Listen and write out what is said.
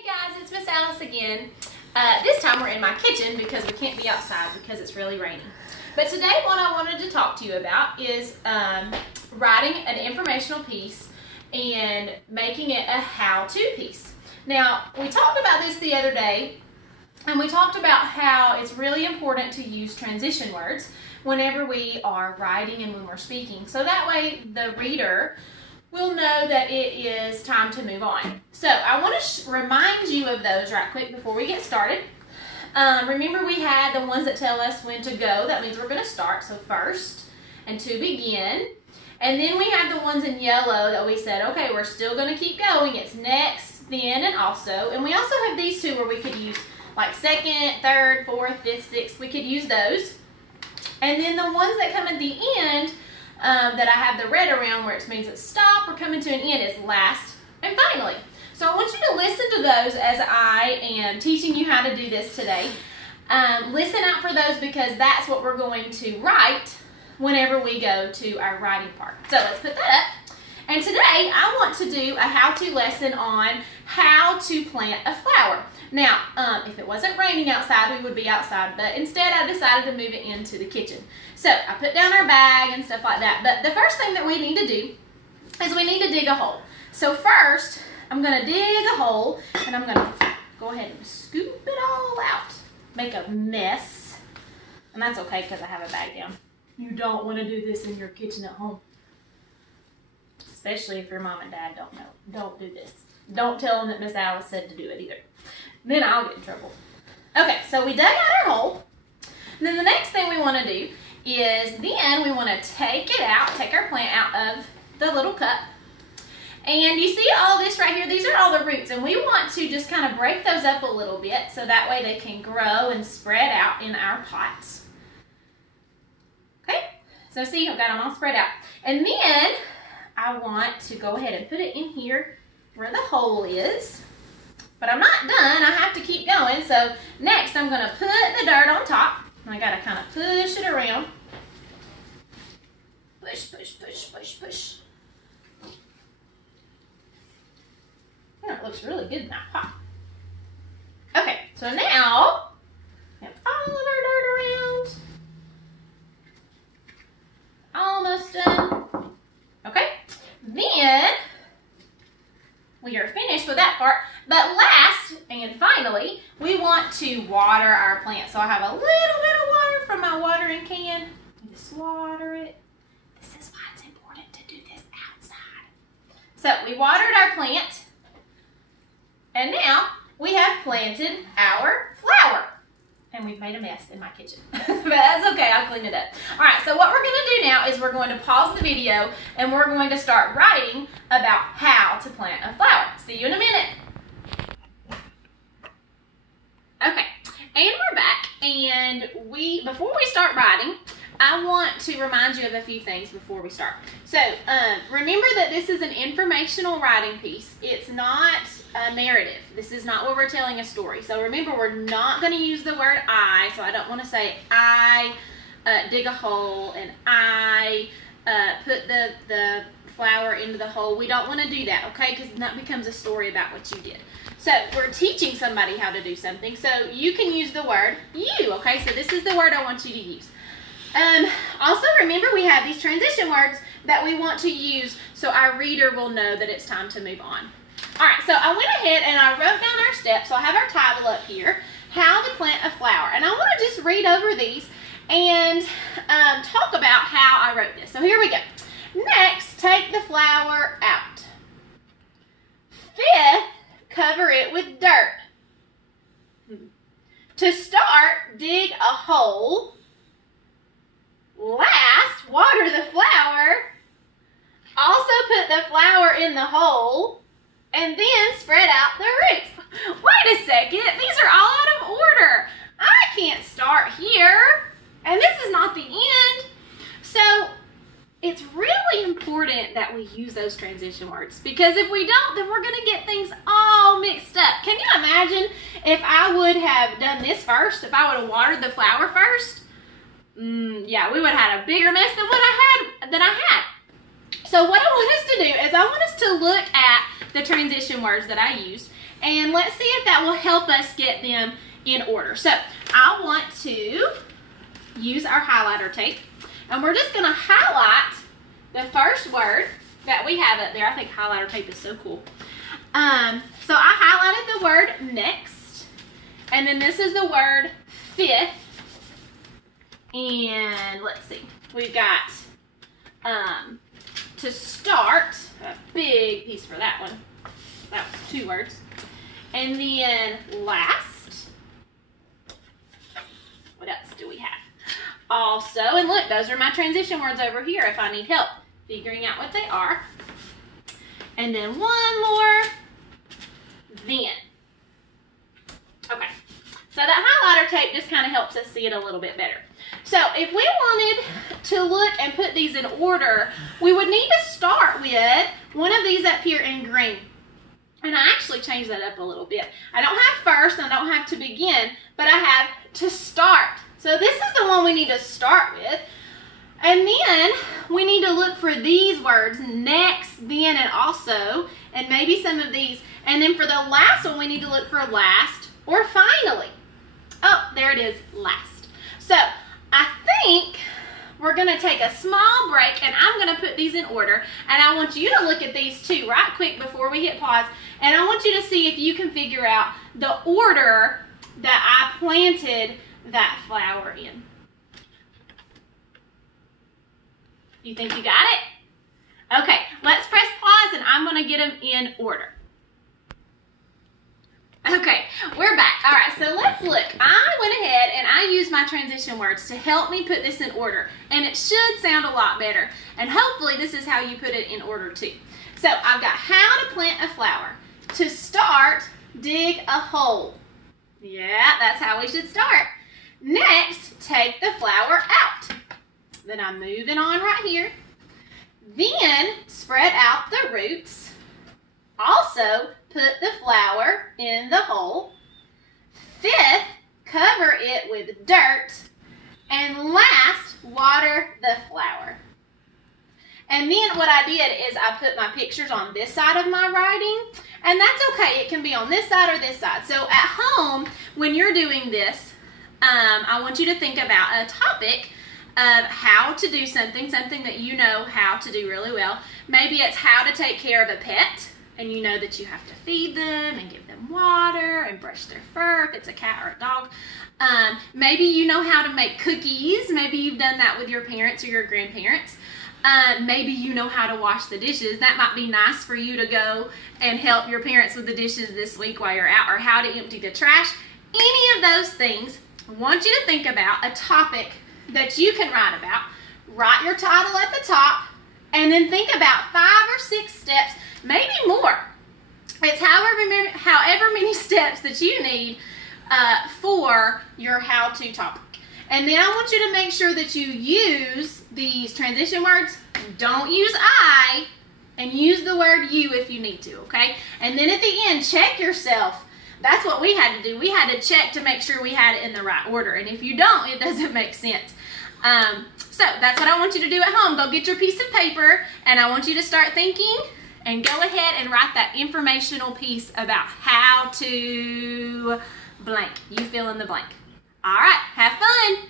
Hey guys, it's Miss Alice again. This time we're in my kitchen because we can't be outside because it's really raining. But today what I wanted to talk to you about is writing an informational piece and making it a how-to piece. Now, we talked about this the other day, and we talked about how it's really important to use transition words whenever we are writing and when we're speaking. So that way the reader will know that it is time to move on. So I want to remind you of those right quick before we get started. Remember, we had the ones that tell us when to go. That means we're going to start. So first and to begin. And then we have the ones in yellow that we said, okay, we're still going to keep going. It's next, then, and also. And we also have these two where we could use like second, third, fourth, fifth, sixth. We could use those. And then the ones that come at the end that I have the red around where it means it's stop or coming to an end is last and finally. So I want you to listen to those as I am teaching you how to do this today. Listen out for those because that's what we're going to write whenever we go to our writing part. So let's put that up. And today I want to do a how-to lesson on how to plant a flower. Now, if it wasn't raining outside, we would be outside, but instead I decided to move it into the kitchen. So I put down our bag and stuff like that, but the first thing that we need to do is we need to dig a hole. So first, I'm going to dig a hole, and I'm going to go ahead and scoop it all out. Make a mess, and that's okay because I have a bag down. You don't want to do this in your kitchen at home, especially if your mom and dad don't know. Don't do this. Don't tell them that Miss Alice said to do it either. Then I'll get in trouble. Okay, so we dug out our hole. And then the next thing we want to do is then we want to take it out, take our plant out of the little cup. And you see all this right here? These are all the roots. And we want to just kind of break those up a little bit so that way they can grow and spread out in our pots. Okay, so see, I've got them all spread out. And then I want to go ahead and put it in here where the hole is. But I'm not done, I have to keep going. So next I'm gonna put the dirt on top. And I gotta kind of push it around. Push, push, push, push, push. Yeah, it looks really good in that pot. Okay, so now we have all of our dirt around. Almost done. Okay, then we are finished with that part. But last and finally, we want to water our plant. So I have a little bit of water from my watering can. You just water it. This is why it's important to do this outside. So we watered our plant. And now we have planted our flower. And we've made a mess in my kitchen. But that's okay, I'll clean it up. All right, so what we're going to do now is we're going to pause the video and we're going to start writing about how to plant a flower. See you in a minute. Okay, and we're back, and before we start writing, I want to remind you of a few things before we start. So, remember that this is an informational writing piece. It's not a narrative. This is not where we're telling a story. So remember, we're not going to use the word I, so I don't want to say I dig a hole and I put the flower into the hole. We don't want to do that, okay? Because that becomes a story about what you did. So we're teaching somebody how to do something. So you can use the word you, okay? So this is the word I want you to use. Also remember we have these transition words that we want to use so our reader will know that it's time to move on. All right, so I went ahead and I wrote down our steps. So I have our title up here, How to Plant a Flower. And I want to just read over these and talk about how I wrote this. So here we go. Next, take the flower out. Fifth, cover it with dirt. To start, dig a hole. Last, water the flower. Also put the flower in the hole. And then spread out the roots. Wait a second, these are all out of order. I can't start here. And this is not the end. So it's really important that we use those transition words, because if we don't, then we're going to get things all mixed up. Can you imagine if I would have done this first, if I would have watered the flower first? Yeah, we would have had a bigger mess than what I had. So what I want us to do is I want us to look at the transition words that I used And let's see if that will help us get them in order. So I want to use our highlighter tape, and we're just going to highlight the first word that we have up there. I think highlighter tape is so cool. So I highlighted the word next, and then this is the word fifth. And let's see, we've got to start, a big piece for that one. That was 2 words. And then last, what else do we have? Also, and look, those are my transition words over here if I need help figuring out what they are. And then one more, then. Okay, so that highlighter tape just kind of helps us see it a little bit better. So if we wanted to look and put these in order, we would need to start with one of these up here in green. And I actually changed that up a little bit. I don't have first, and I don't have to begin, but I have to start. So this is the one we need to start with. And then we need to look for these words, next, then, and also, and maybe some of these. And then for the last one, we need to look for last or finally. Oh, there it is, last. So I think we're going to take a small break, and I'm going to put these in order. And I want you to look at these too right quick before we hit pause. And I want you to see if you can figure out the order that I planted that flower in. You think you got it? Okay, let's press pause, and I'm going to get them in order. Okay, we're back. All right, so let's look. I went ahead and I used my transition words to help me put this in order, and it should sound a lot better. And hopefully this is how you put it in order too. So I've got how to plant a flower. To start, dig a hole. Yeah, that's how we should start. Next, take the flower out. Then I'm moving on right here. Then spread out the roots. Also, put the flower in the hole. Fifth, cover it with dirt. And last, water the flower. And then what I did is I put my pictures on this side of my writing. And that's okay. It can be on this side or this side. So at home, when you're doing this, I want you to think about a topic of how to do something that you know how to do really well. Maybe it's how to take care of a pet, and you know that you have to feed them and give them water and brush their fur if it's a cat or a dog. Maybe you know how to make cookies. Maybe you've done that with your parents or your grandparents. Maybe you know how to wash the dishes. That might be nice for you to go and help your parents with the dishes this week while you're out, or how to empty the trash. Any of those things, I want you to think about a topic that you can write about. Write your title at the top, and then think about 5 or 6 steps, maybe more. It's however many steps that you need for your how-to topic. And then I want you to make sure that you use these transition words. Don't use I, and use the word you if you need to, okay? And then at the end, check yourself. That's what we had to do. We had to check to make sure we had it in the right order. And if you don't, it doesn't make sense. So that's what I want you to do at home. Go get your piece of paper, and I want you to start thinking, and go ahead and write that informational piece about how to blank. You fill in the blank. All right, have fun.